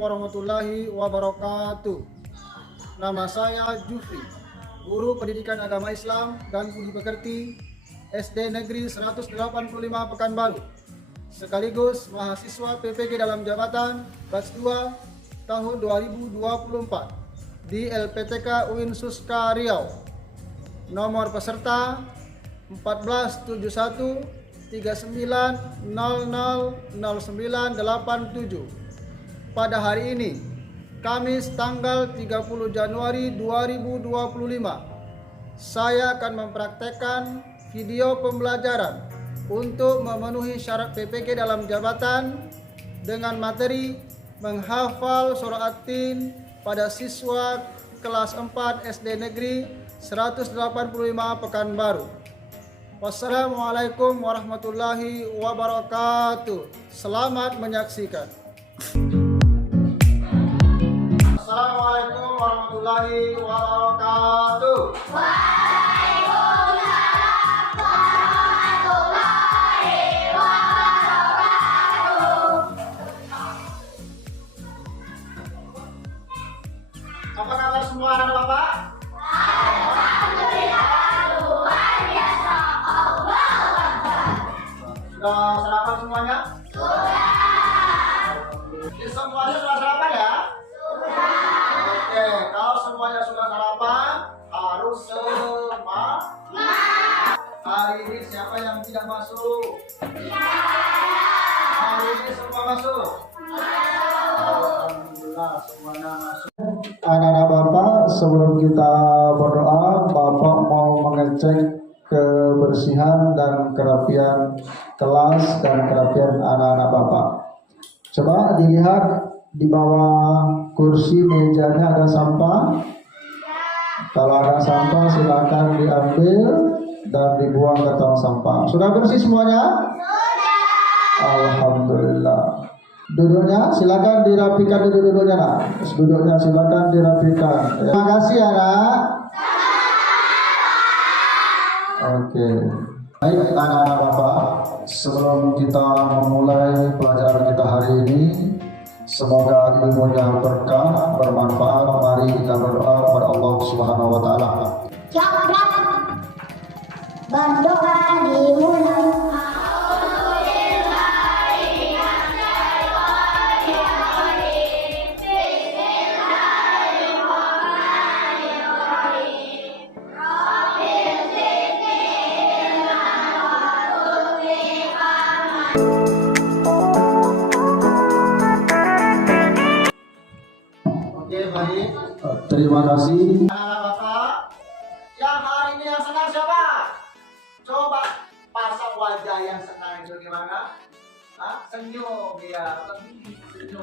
warahmatullahi wabarakatuh. Nama saya Jufri, guru pendidikan agama Islam dan budi pekerti SD Negeri 185 Pekanbaru, sekaligus mahasiswa PPG dalam jabatan batch 2 tahun 2024 di LPTK UIN Suska Riau. Nomor peserta 1471 39000987. Pada hari ini, Kamis tanggal 30 Januari 2025, saya akan mempraktekkan video pembelajaran untuk memenuhi syarat PPG dalam jabatan dengan materi menghafal surah At-Tin pada siswa kelas 4 SD Negeri 185 Pekanbaru. Wassalamualaikum warahmatullahi wabarakatuh. Selamat menyaksikan. Assalamualaikum warahmatullahi wabarakatuh. Waalaikumsalam warahmatullahi wabarakatuh. Apa kabar semua anak Bapak? Sudah sarapan semuanya? Sudah. Semuanya sudah sarapan ya? Sudah. Oke, kalau semuanya sudah sarapan, harus semangat. Hari ini siapa yang tidak masuk? Hari ini semua masuk? Alhamdulillah, semuanya masuk. Anak-anak Bapak, sebelum kita berdoa, Bapak mau mengecek kebersihan dan kerapian kelas dan kerapian anak-anak Bapak. Coba dilihat di bawah kursi mejanya ada sampah. Kalau ada sampah silakan diambil dan dibuang ke tong sampah. Sudah bersih semuanya? Sudah. Alhamdulillah. Duduknya silakan dirapikan duduknya nak. Duduknya silakan dirapikan. Terima kasih anak. Oke, baik anak-anak Bapak, sebelum kita memulai pelajaran kita hari ini, semoga ilmunya berkah, bermanfaat. Mari kita berdoa kepada Allah Subhanahu wa Ta'ala. Berdoa dimulai. Baik. Terima kasih. Anak-anak Bapak, yang hari ini yang senang siapa? Coba pasang wajah yang senang itu gimana? Senyum ya. Senyum.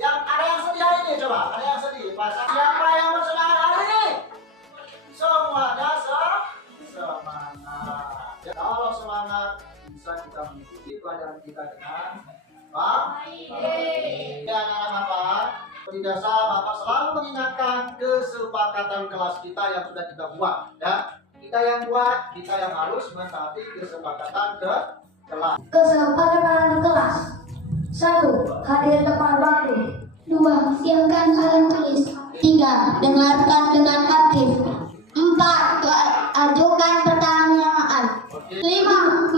Yang ada yang sedih hari ini coba, ada yang sedih. Pasang siapa yang bersenang hari ini? Semuanya semangat. Ya, kalau semangat bisa kita mengikuti pelajaran kita dengan baik. Ya, anak-anak Bapak. Seperti biasa, Bapak selalu mengingatkan kesepakatan kelas kita yang sudah kita buat. Ya, kita yang buat, kita yang harus mentaati kesepakatan ke kelas. Kesepakatan kelas. 1. Hadir tepat waktu. 2. Siapkan alat tulis. 3. Dengarkan dengan aktif. 4. Ajukan pertanyaan. 5.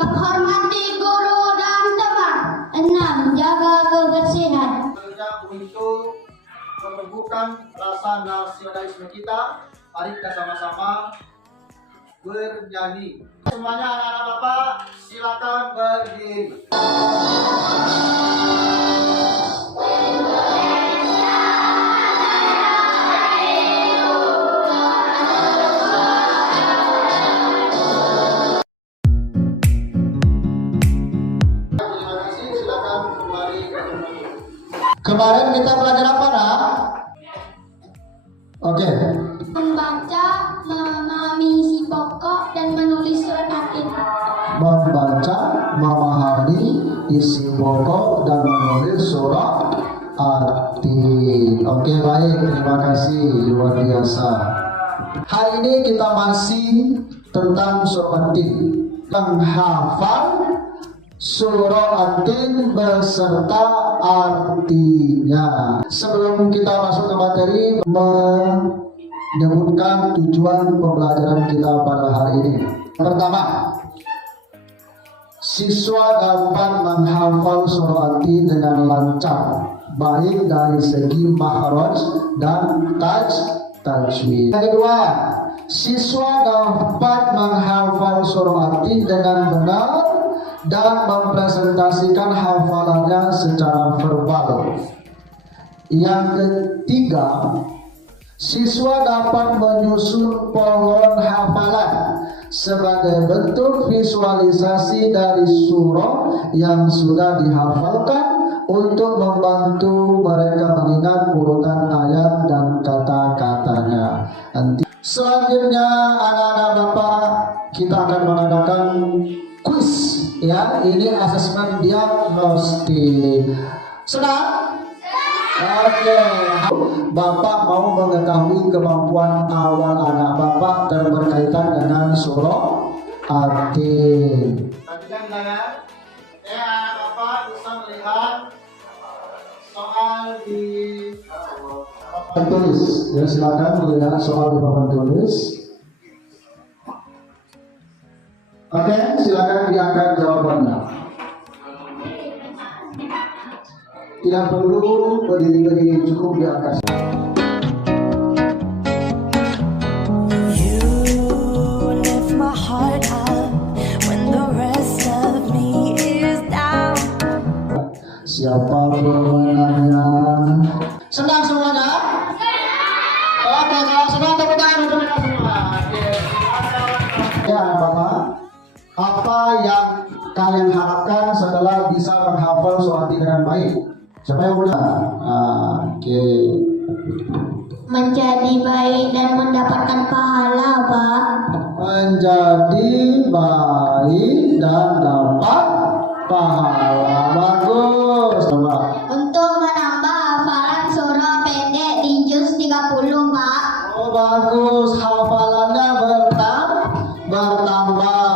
Menghormati guru dan teman. 6. Jaga kebersihan. Untuk menumbuhkan rasa nasionalisme kita, mari kita sama-sama bernyanyi. Semuanya anak-anak Bapak, silakan berdiri. Terima kasih, silakan kembali ke tempat. Kemarin kita belajar apa, nak? Oke. Membaca, memahami isi pokok, dan menulis surat At-Tin. Membaca, memahami isi pokok dan menulis surat At-Tin. Oke, baik, terima kasih, luar biasa. Hari ini kita masih tentang surat At-Tin, menghafal surah At-Tin beserta artinya. Sebelum kita masuk ke materi, menyebutkan tujuan pembelajaran kita pada hari ini. Pertama, siswa dapat menghafal surah At-Tin dengan lancar, baik dari segi makhraj dan tajwid. Yang kedua, siswa dapat menghafal surah At-Tin dengan benar dan mempresentasikan hafalannya secara verbal. Yang ketiga, siswa dapat menyusun pohon hafalan sebagai bentuk visualisasi dari surah yang sudah dihafalkan untuk membantu mereka mengingat urutan ayat dan kata-katanya. Selanjutnya, anak-anak Bapak, kita akan mengadakan kuis. Ya, ini asesmen diagnostik. Senang? Oke. Bapak mau mengetahui kemampuan awal anak Bapak berkaitan dengan surah At-Tin. Perhatikan ya. Anak Bapak bisa melihat soal di papan tulis. Ya, silakan melihat soal di papan tulis. Oke, silakan diangkat jawabannya. Tidak perlu berdiri-berdiri, cukup diangkat. You lift my heart up when the rest of me is down. Siapa pemenangnya? Senang semuanya? Oke, kalau senang tepuk tangan untuk mereka semua. Ya, Bapak, apa yang kalian harapkan setelah bisa menghafal surah At-Tin dengan baik? Siapa yang mudah? Oke. Menjadi baik dan mendapatkan pahala, Pak. Menjadi baik dan dapat pahala. Bagus. Coba. Untuk menambah hafalan surah pendek di juz 30, Pak. Oh, bagus. Hafalannya bertambah.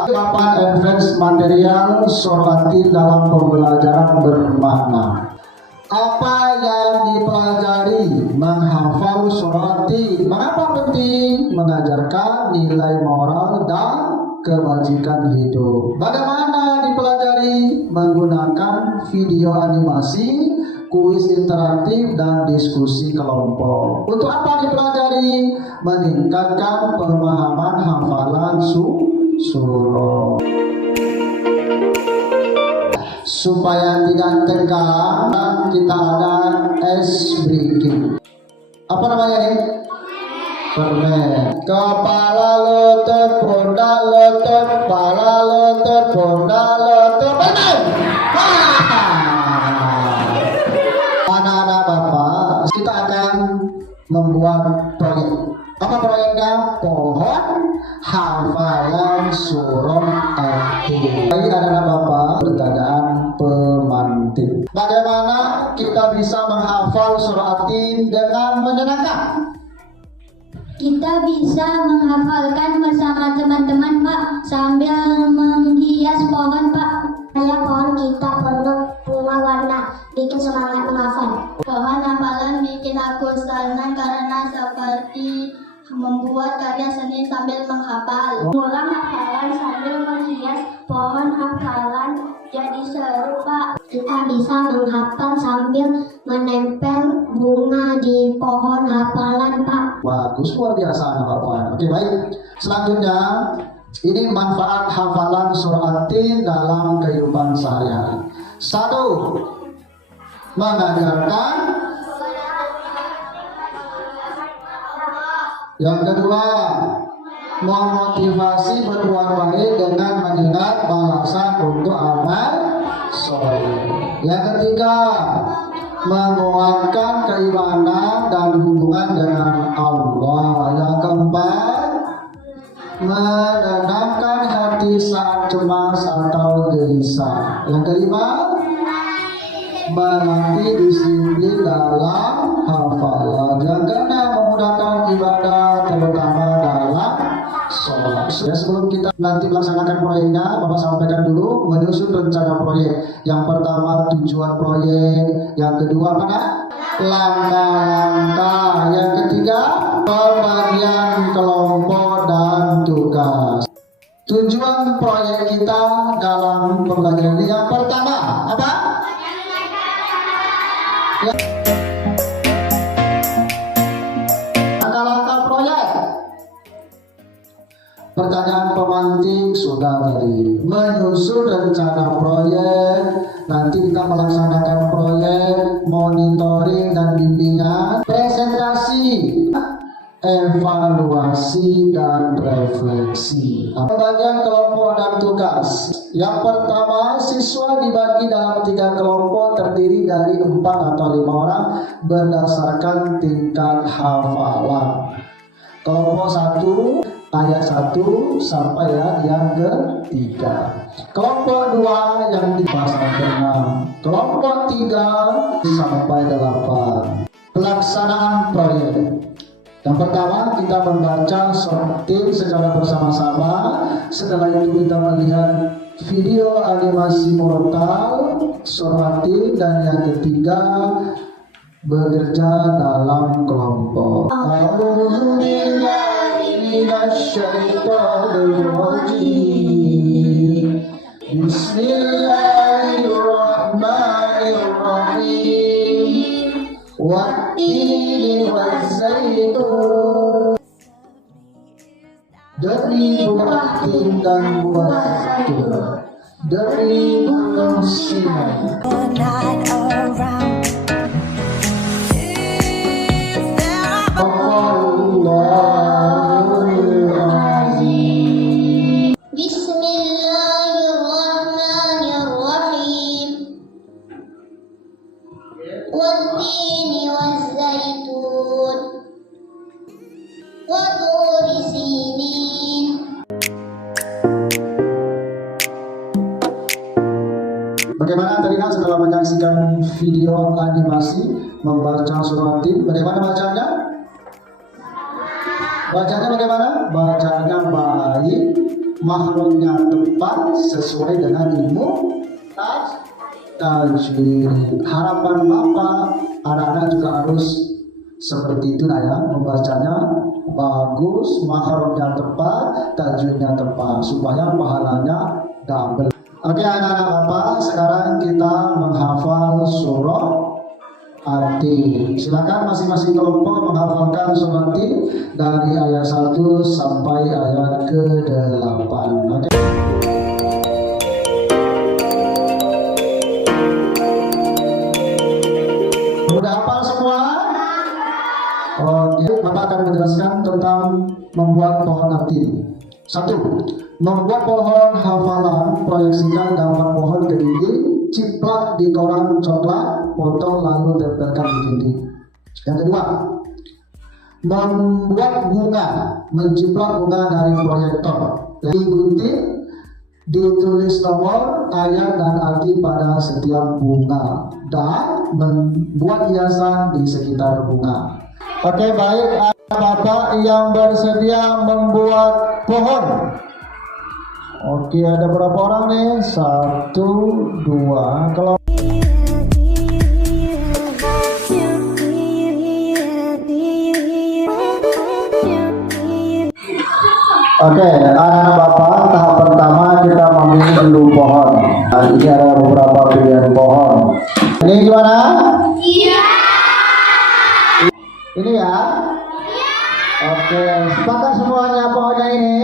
Papan advance material surah At-Tin dalam pembelajaran bermakna. Apa yang dipelajari menghafal surah At-Tin? Mengapa penting? Mengajarkan nilai moral dan kebajikan hidup. Bagaimana dipelajari? Menggunakan video animasi, kuis interaktif, dan diskusi kelompok. Untuk apa dipelajari? Meningkatkan pemahaman hafalan surah. Supaya tidak tegang, kita ada ice breaking. Apa namanya ini? Permen. Kepala lutut, pundak lutut, kepala lutut, pundak lutut, permen. Anak-anak Bapak, kita akan membuat proyek. Apa proyeknya? Pohon hafalan surah At-Tin. Baik anak-anak Bapak, pertanyaan pemantik. Bagaimana kita bisa menghafal surah At-Tin dengan menyenangkan? Kita bisa menghafalkan bersama teman-teman, Pak, sambil menghias pohon, Pak. Saya pohon kita penuh bunga warna, bikin semangat menghafal. Pohon hafalan bikin aku senang karena seperti membuat karya seni sambil menghafal. Mengulang hafalan sambil menghias pohon hafalan jadi seru, Pak. Kita bisa menghafal sambil menempel bunga di pohon hafalan, Pak. Bagus, luar biasa anak Bapak. Oke, baik. Selanjutnya, ini manfaat hafalan surah At-Tin dalam kehidupan sehari-hari. 1. Mengajarkan. Yang kedua, memotivasi berbuat baik dengan mengingat balasan untuk amal soleh. Yang ketiga, menguatkan keimanan dan hubungan dengan Allah. Yang keempat, menenangkan hati saat cemas atau gelisah. Yang kelima, melatih disiplin dalam hafalan. Yang keenam, memudahkan ibadah terutama dalam sholat. Sebelum kita nanti melaksanakan proyeknya, Bapak sampaikan dulu menyusun rencana proyek. Yang pertama tujuan proyek, yang kedua apa nak? Langkah-langkah, yang ketiga pembagian kelompok dan tugas. Tujuan proyek kita dalam pembagian ini yang pertama apa? Langkah-langkah proyek. Pertanyaan pemantik sudah tadi. Menyusun rencana proyek, nanti kita melaksanakan proyek, monitoring dan bimbingan, presentasi, evaluasi dan refleksi. Pembagian kelompok dan tugas. Yang pertama, siswa dibagi dalam 3 kelompok terdiri dari 4 atau 5 orang berdasarkan tingkat hafalan. Kelompok 1 ayat 1 sampai yang ketiga. Kelompok 2 yang di pasal 6. Kelompok 3 sampai 8. Pelaksanaan proyek. Yang pertama kita membaca sortir secara bersama-sama. Setelah itu kita melihat video animasi murotal, sortir, dan yang ketiga bekerja dalam kelompok. Bismillahirrahmanirrahim. Wattini wazzaitun. Dari buah tin dan buah zaitun, dari gunung Sinai. You're not around. Is there Allahul Azim. Bismillahirrahmanirrahim. Wattini wazzaitun. Wa turi sinin. Bagaimana tadi nak setelah menyaksikan video animasi membaca surat Tin, bagaimana bacanya? Bacanya bagaimana? Bacanya baik, makhrajnya tepat sesuai dengan ilmu tajwid. Harapan Bapak, anak-anak juga harus seperti itu ya, membacanya bagus, makhrajnya tepat, tajwidnya tepat supaya pahalanya double. Oke anak-anak Bapak, sekarang kita menghafal surah At-Tin. Silakan masing-masing kelompok menghafalkan surah At-Tin dari ayat 1 sampai ayat ke-8. Oke. Sudah hafal semua? Oke, Bapak akan menjelaskan tentang membuat pohon At-Tin. 1. Membuat pohon hafalan, proyeksikan gambar pohon ke dinding, ciplak di koran coklat, potong lalu tempelkan di dinding. Yang kedua, membuat bunga, menciplak bunga dari proyektor, digunting, ditulis nomor, ayat dan arti pada setiap bunga, dan membuat hiasan di sekitar bunga. Oke, baik, Bapak yang bersedia membuat pohon. Oke, ada berapa orang nih? 1, 2. Kalau Oke, anak-anak Bapak, tahap pertama kita memilih dulu pohon. Nah, ini ada beberapa pilihan pohon. Ini gimana? Iya. Ini ya? Iya. Oke, sepakat semuanya pohonnya ini?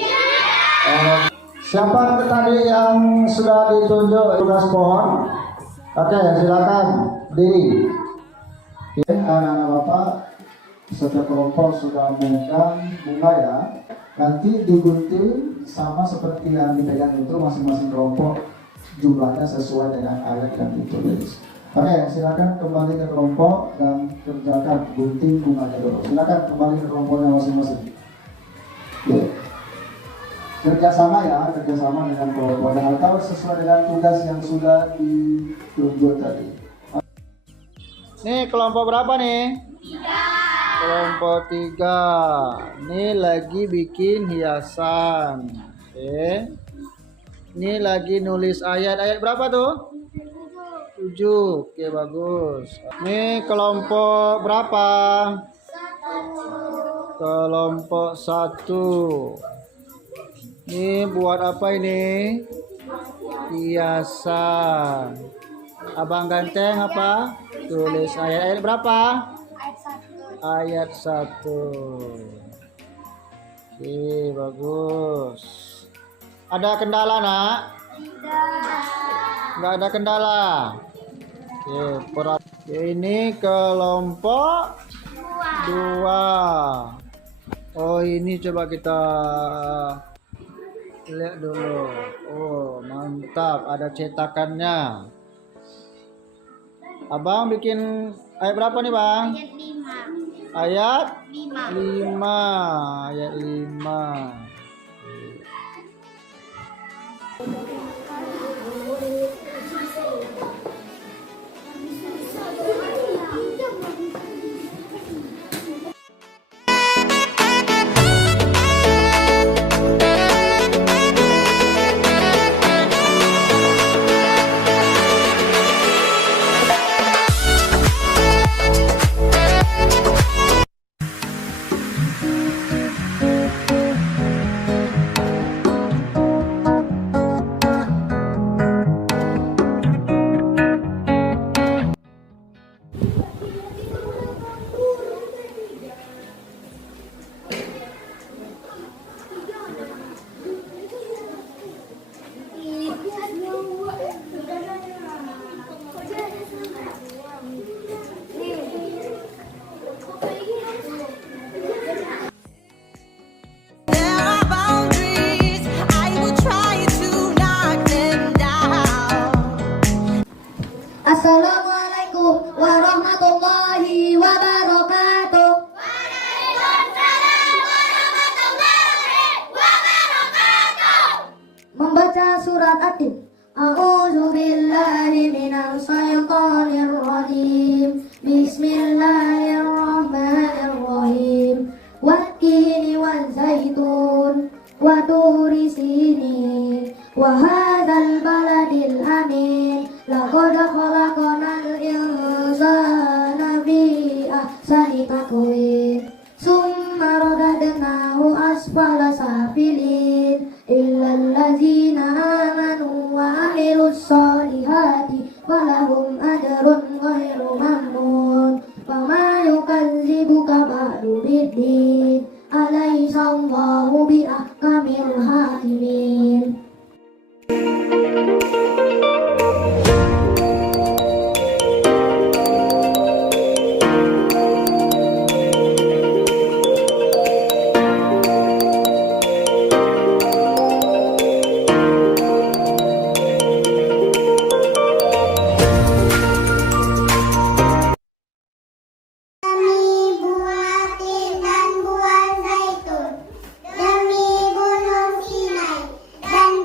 Iya. Siapa tadi yang sudah ditunjuk tugas pohon? Oke, silakan diri. Oke, anak-anak Bapak, setiap kelompok sudah memegang bunga ya. Nanti digunting sama seperti yang dipegang itu, masing-masing kelompok jumlahnya sesuai dengan ayat yang ditulis. Oke, silakan kembali ke kelompok dan kerjakan gunting bunganya dulu. Silakan kembali ke kelompoknya masing-masing. Oke. Kerjasama ya, kerjasama dengan kelompoknya atau sesuai dengan tugas yang sudah ditunjuk tadi. Nih kelompok berapa nih? 3. Kelompok 3. Ini lagi bikin hiasan. Oke. Ini lagi nulis ayat. Ayat berapa tuh? 7. Oke, bagus. Ini kelompok berapa? Kelompok 1. Ini buat apa ini? Hiasan. Abang Ganteng apa? Tulis ayat berapa? Ayat 1. Oke, bagus. Ada kendala, Nak? Nggak ada kendala. Oke, ini kelompok 2. Oh, ini coba kita lihat dulu. Oh, mantap, ada cetakannya. Abang bikin ayat berapa nih, Bang? Ayat 5. Ayat 5. There are boundaries, I will try to knock them down. Assalamualaikum warahmatullahi wabarakatuh. Membaca surat At-Tin. A'udzu billahi minasy syaithanir rajim. Bismillahirrahmanirrahim. Wat-tini waz-zaitun wa turi sinin wa hadzal baladil amin. Laqad khalaqnal insana fi ahsani taqwim. Summa radadnahu asfala safilin illal ladzina amanu wa amilus solihati falahum ajrun ghairu mamnun. Fama yukadzibuka ba'du biddin alaysa Allahu bi ahkamil hakimin. Demi buah tin dan buah zaitun, demi gunung Sinai dan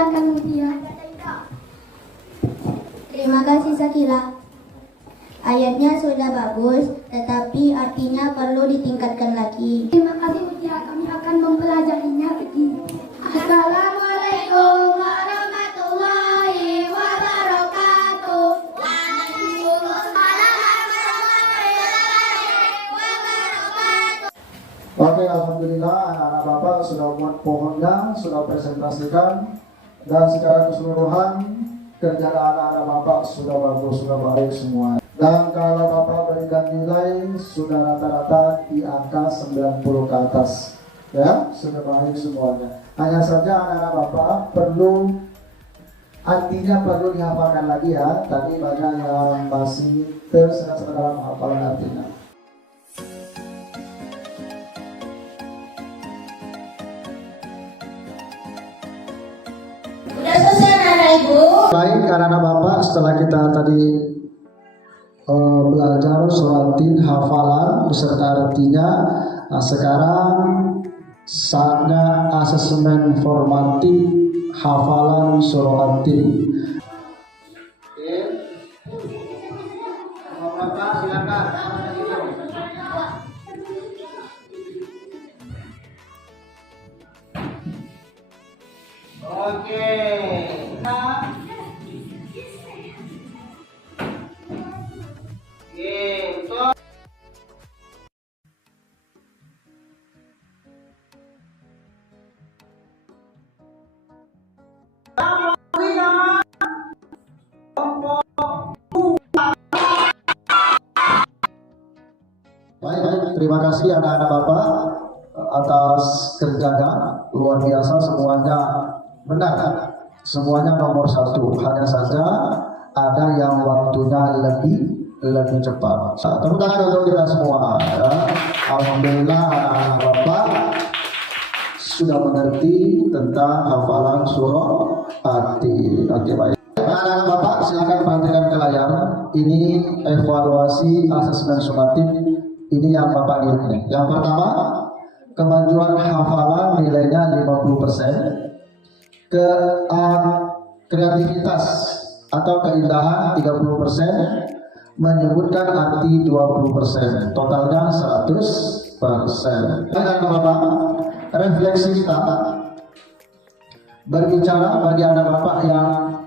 Silakan Mutia. Terima kasih Sakila. Ayatnya sudah bagus, tetapi artinya perlu ditingkatkan lagi. Terima kasih Mutia, kami akan mempelajarinya begini. Assalamualaikum warahmatullahi wabarakatuh. Waalaikumsalam warahmatullahi wabarakatuh. Oke, alhamdulillah anak-anak Bapak sudah buat pohonnya, sudah presentasikan, dan secara keseluruhan kerjaan anak-anak Bapak sudah bagus, sudah baik semua. Dan kalau Bapak berikan nilai sudah rata-rata di angka 90 ke atas, ya sudah baik semuanya. Hanya saja anak-anak Bapak artinya perlu dihafalkan lagi ya. Tadi banyak yang masih tersendat dalam hafalan artinya. Sudah selesai anak Ibu. Baik anak-anak Bapak, setelah kita tadi belajar sholatin hafalan beserta artinya, nah sekarang saatnya asesmen formatif hafalan sholatin. Oke, Bapak silakan. Oke. Baik, terima kasih anak-anak Bapak atas kerjanya luar biasa, semuanya benar, semuanya nomor 1. Hanya saja ada yang waktunya lebih cepat. Tepuk tangan untuk kita semua. Ya. Alhamdulillah anak-anak Bapak sudah mengerti tentang hafalan surah At-Tin. Oke, baik. Anak-anak Bapak silakan perhatikan ke layar. Ini evaluasi asesmen sumatif. Ini yang Bapak lihat nih. Yang pertama, kemajuan hafalan nilainya 50%. Kreativitas atau keindahan 30%, menyebutkan arti 20%, totalnya 100%. Anak-anak Bapak, refleksi kita berbicara bagi anak Bapak yang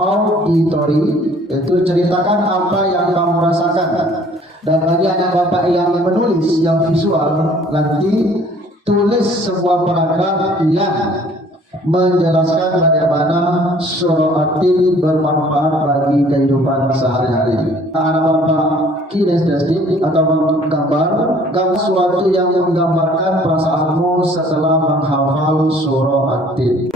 auditory, itu ceritakan apa yang kamu rasakan. Dan bagi anak Bapak yang menulis, yang visual, nanti tulis sebuah paragraf yang menjelaskan bagaimana surah At-Tin bermanfaat bagi kehidupan sehari-hari. Anak Bapak kinestetik atau gambar sesuatu yang menggambarkan perasaanmu setelah menghafal surah At-Tin.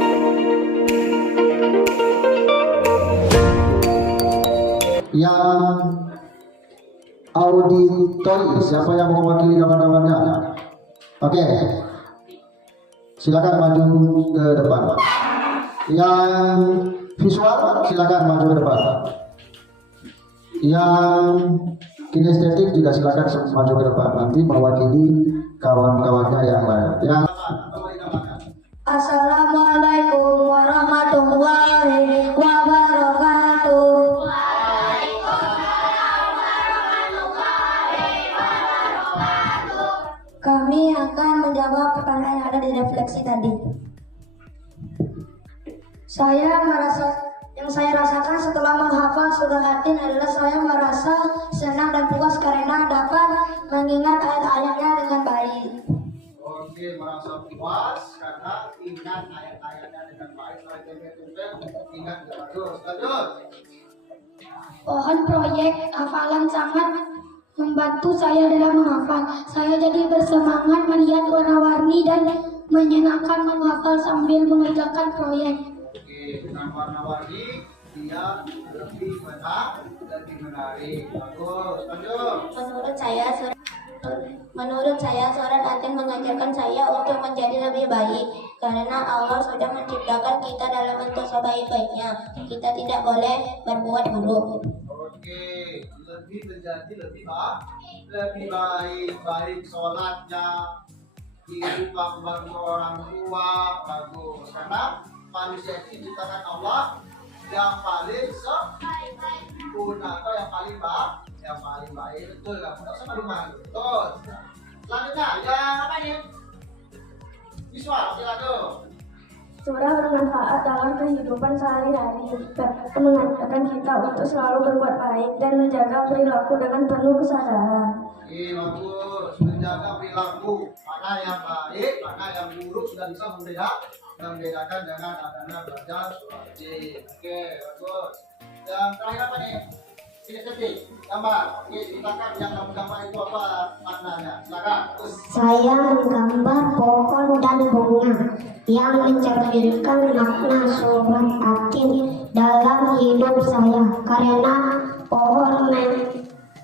Yang auditori, siapa yang mewakili kawan-kawannya? Oke, silakan maju ke depan. Yang visual silakan maju ke depan. Yang kinestetik juga silakan maju ke depan, nanti mewakili kawan-kawannya yang lain. Yang Assalamualaikum warahmatullahi wabarakatuh. Kami akan menjawab pertanyaan yang ada di refleksi tadi. Yang saya rasakan setelah menghafal surah At-Tin adalah saya merasa senang dan puas karena dapat mengingat ayat-ayatnya dengan baik. Oke, merasa puas karena ingat ayat-ayatnya dengan baik. Ingat terus. Pohon proyek hafalan sangat membantu saya dalam menghafal. Saya jadi bersemangat melihat warna-warni dan menyenangkan menghafal sambil mengerjakan proyek. Oke, dengan warna-warni dia lebih menarik. Bagus, lanjut. Menurut saya surat At-Tin mengajarkan saya untuk menjadi lebih baik karena Allah sudah menciptakan kita dalam bentuk sebaik-baiknya. Kita tidak boleh berbuat buruk. Oke, lebih menjadi lebih baik sholatnya, kehidupan bagi orang tua bagus karena manusia itu diciptakan Allah yang paling sempurna atau yang paling baik, betul kan? Tidak usah malu-malu, betul. Selanjutnya, yang apa ini? Visual, silakan. Surah bermanfaat dalam kehidupan sehari-hari dan mengajarkan kita untuk selalu berbuat baik dan menjaga perilaku dengan penuh kesadaran. Bagus, menjaga perilaku mana yang baik, mana yang buruk sudah bisa membedakan dengan adanya belajar surah Al-Jin. Oke, bagus. Yang terakhir apa nih? Kinestetik, gambar. Oke, ceritakan yang gambar itu apa maknanya. Silakan. Terus. Saya menggambar pohon dan bunga yang mencerminkan makna surat Atin dalam hidup saya karena pohon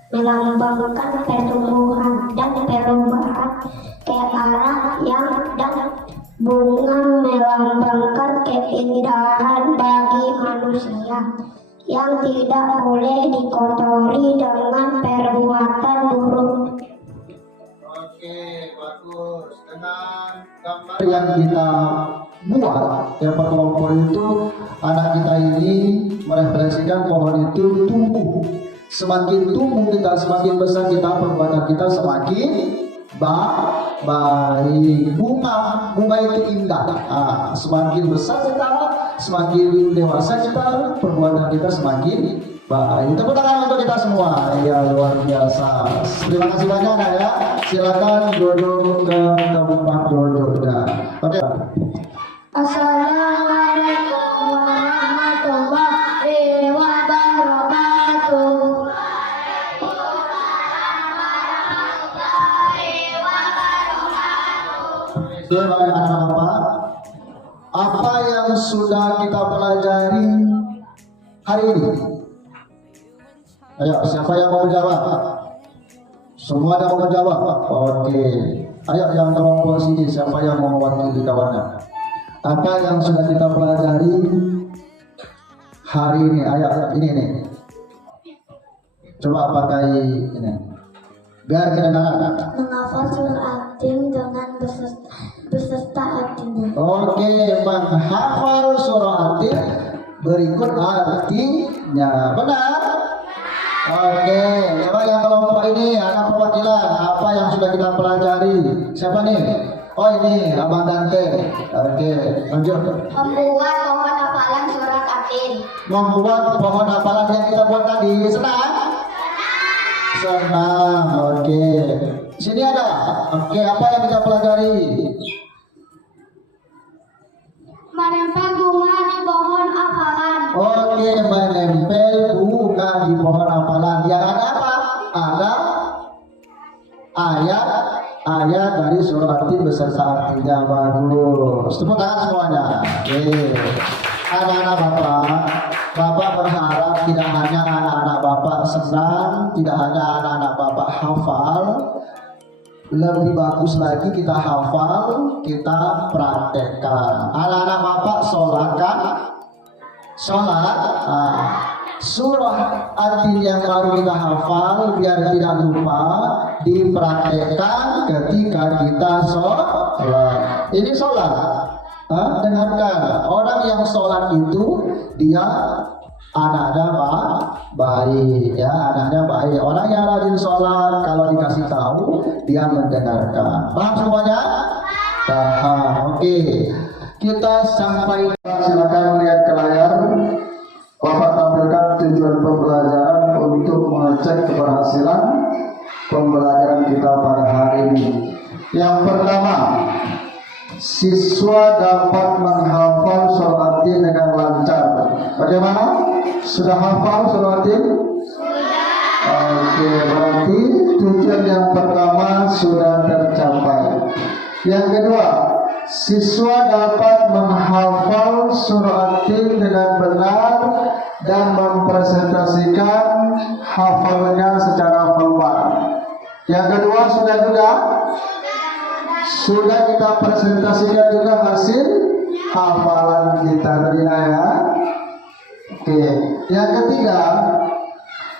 melambangkan pertumbuhan dan perubahan ke arah yang dan bunga melambangkan keindahan bagi manusia yang tidak boleh dikotori dengan perbuatan buruk. Oke, bagus. Dengan gambar yang kita buat, yang berkelompok itu, anak kita ini merefleksikan pohon itu tumbuh. Semakin tumbuh kita, semakin besar kita, perbuatan kita semakin baik. Bunga itu indah. Semakin besar kita, semakin dewasa kita, perbuatan kita semakin baik. Tepuk tangan untuk kita semua. Ya, luar biasa. Terima kasih banyak Nak ya. Silakan duduk ke tempat duduknya. Oke. Assalamualaikum warahmatullahi wabarakatuh. Anak-anak Bapak, apa yang sudah kita pelajari hari ini? Ayo, siapa yang mau menjawab? Semua yang mau menjawab? Oke. Ayo, yang kelompok sini, siapa yang mau mewakili kawannya? Apa yang sudah kita pelajari hari ini? Ayo, ini nih. Coba pakai ini. Biar kita dengar. Menghafal surah Atin dengan beserta artinya. Oke, menghafal surah Atin berikut artinya. Benar? Oke, coba yang kelompok ini anak perwakilan, apa yang sudah kita pelajari? Siapa nih? Oh ini, Abang Dante. Oke, lanjut. Membuat pohon hafalan surat Atin. Membuat pohon hafalan yang kita buat tadi, senang? Senang, oke. Sini ada. Oke, apa yang kita pelajari? Menempel bunga di pohon hafalan. Oke, menempel bunga di pohon hafalan. Yang ada apa? Ada ayat dari surah Atin beserta artinya. Bagus. Tepuk tangan semuanya. Oke. Anak-anak Bapak berharap tidak hanya anak-anak Bapak senang, tidak hanya anak-anak Bapak hafal, lebih bagus lagi kita hafal, kita praktekkan. Anak-anak Bapak sholat kan? Sholat. Surah Atin yang baru kita hafal biar tidak lupa dipraktekkan ketika kita sholat. Ini sholat. Dengarkan, orang yang sholat itu dia anaknya baik, ya anaknya baik. Orang yang rajin sholat kalau dikasih tahu dia mendengarkan. Paham semuanya? Paham. Oke, kita sampai. Silakan lihat ke layar. Bapak tampilkan tujuan pembelajaran untuk mengecek keberhasilan pembelajaran kita pada hari ini. Yang pertama, siswa dapat menghafal surah Atin dengan lancar. Bagaimana? Sudah hafal surah Atin? Sudah. Oke, berarti tujuan yang pertama sudah tercapai. Yang kedua, siswa dapat menghafal surah Atin dengan benar dan mempresentasikan hafalnya secara verbal. Yang kedua sudah juga? Sudah kita presentasikan juga hasil hafalan kita tadi ya. Oke. Yang ketiga,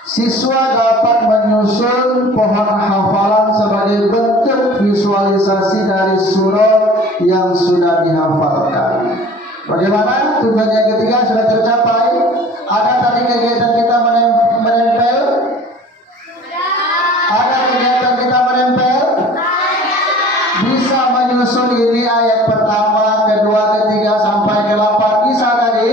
siswa dapat menyusun pohon hafalan sebagai bentuk visualisasi dari surat yang sudah dihafalkan. Bagaimana? Tujuan yang ketiga sudah tercapai. Ada tadi kegiatan kita menempel. Ada kegiatan kita menempel. Bisa menyusun ini ayat pertama, kedua, ketiga sampai ke-8. Bisa tadi?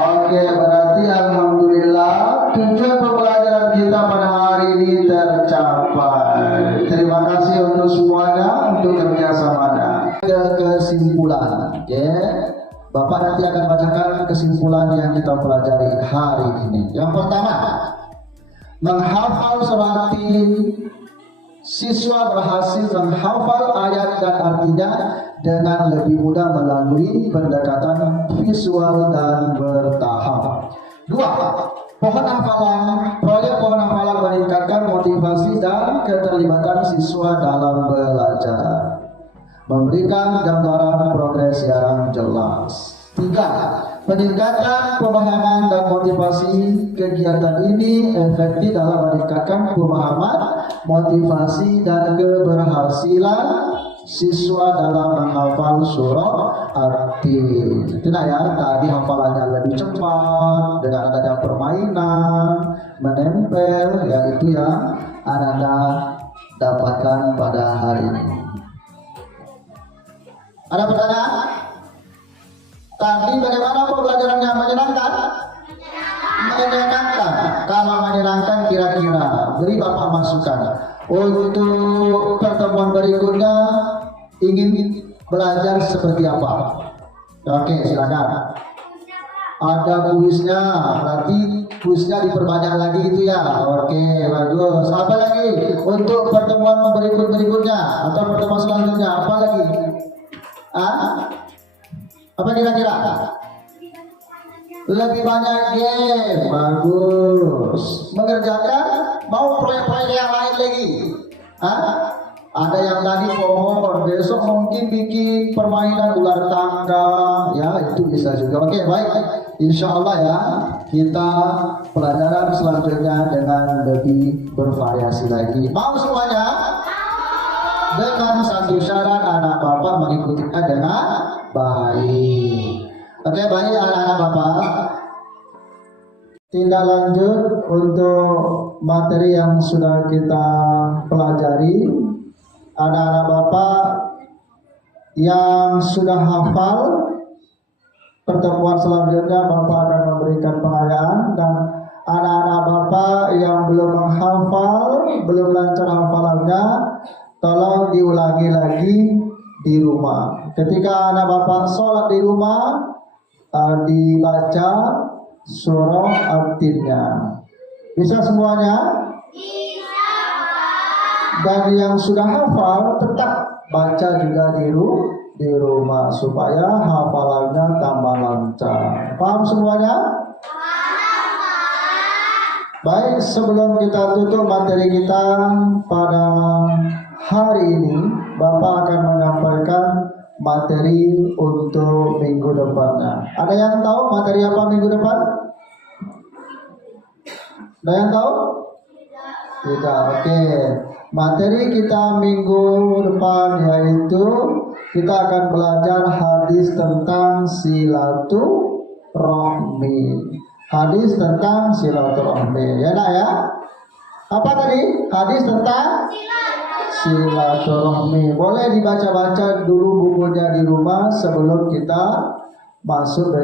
Oke, berarti alhamdulillah tujuan pembelajaran kita pada hari ini tercapai. Terima kasih untuk semuanya untuk kerjasamanya. Kesimpulan, oke. Bapak nanti akan bacakan kesimpulan yang kita pelajari hari ini. Yang pertama, menghafal surat siswa berhasil menghafal ayat dan artinya dengan lebih mudah melalui pendekatan visual dan bertahap. 2. Proyek pohon hafalan meningkatkan motivasi dan keterlibatan siswa dalam belajar, memberikan gambaran progres yang jelas. 3. Peningkatan pemahaman dan motivasi. Kegiatan ini efektif dalam meningkatkan pemahaman, motivasi dan keberhasilan siswa dalam menghafal surah At-Tin. Tidak ya, tadi hafalannya lebih cepat dengan adanya permainan, menempel, ya itu yang Anda dapatkan pada hari ini. Ada pertanyaan? Tadi bagaimana pembelajarannya? Menyenangkan? Menyenangkan. Kalau menyenangkan kira-kira beri Bapak masukan. Untuk pertemuan berikutnya ingin belajar seperti apa? Oke, silakan. Ada kuisnya, berarti kuisnya diperbanyak lagi gitu ya. Oke, bagus. Apa lagi? Untuk pertemuan berikutnya atau pertemuan selanjutnya apa lagi? Apa kira-kira? Lebih banyak game. Bagus. Mengerjakan mau proyek-proyek yang lain lagi? Ada yang tadi pohon, besok mungkin bikin permainan ular tangga, ya itu bisa juga. Oke, baik. Insya Allah ya, kita pelajaran selanjutnya dengan lebih bervariasi lagi. Mau semuanya? Dengan satu syarat, anak Bapak mengikutinya dengan baik. Oke, baik anak-anak Bapak. Tindak lanjut untuk materi yang sudah kita pelajari. Anak-anak Bapak yang sudah hafal, pertemuan selanjutnya Bapak akan memberikan pengayaan, dan anak-anak Bapak yang belum menghafal, belum lancar hafalannya, tolong diulangi lagi di rumah. Ketika anak Bapak sholat di rumah, dibaca surah At-Tinnya. Bisa semuanya? Dan yang sudah hafal tetap baca juga di rumah supaya hafalannya tambah lancar. Paham semuanya? Baik, sebelum kita tutup materi kita pada hari ini, Bapak akan menyampaikan materi untuk minggu depannya. Ada yang tahu materi apa minggu depan? Ada yang tahu? Tidak. Oke. Materi kita minggu depan yaitu kita akan belajar hadis tentang silaturahmi. Hadis tentang silaturahmi. Ya nak ya? Apa tadi? Hadis tentang silaturahmi. Boleh dibaca-baca dulu bukunya di rumah sebelum kita masuk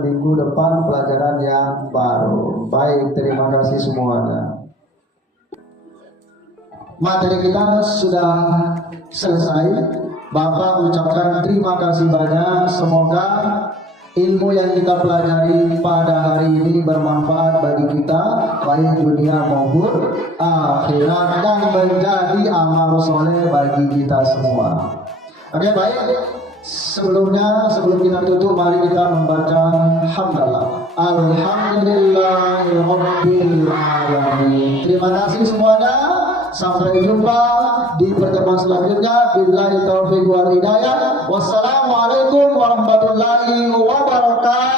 minggu depan pelajaran yang baru. Baik, terima kasih semuanya. Materi kita sudah selesai. Bapak ucapkan terima kasih banyak. Semoga ilmu yang kita pelajari pada hari ini bermanfaat bagi kita, baik dunia maupun akhirat, dan menjadi amal soleh bagi kita semua. Oke, baik. Sebelum kita tutup, mari kita membaca hamdalah. Alhamdulillahirabbil alamin. Terima kasih semuanya. Sampai jumpa di pertemuan selanjutnya. Billahi taufiq wal hidayah. Wassalamualaikum warahmatullahi wabarakatuh.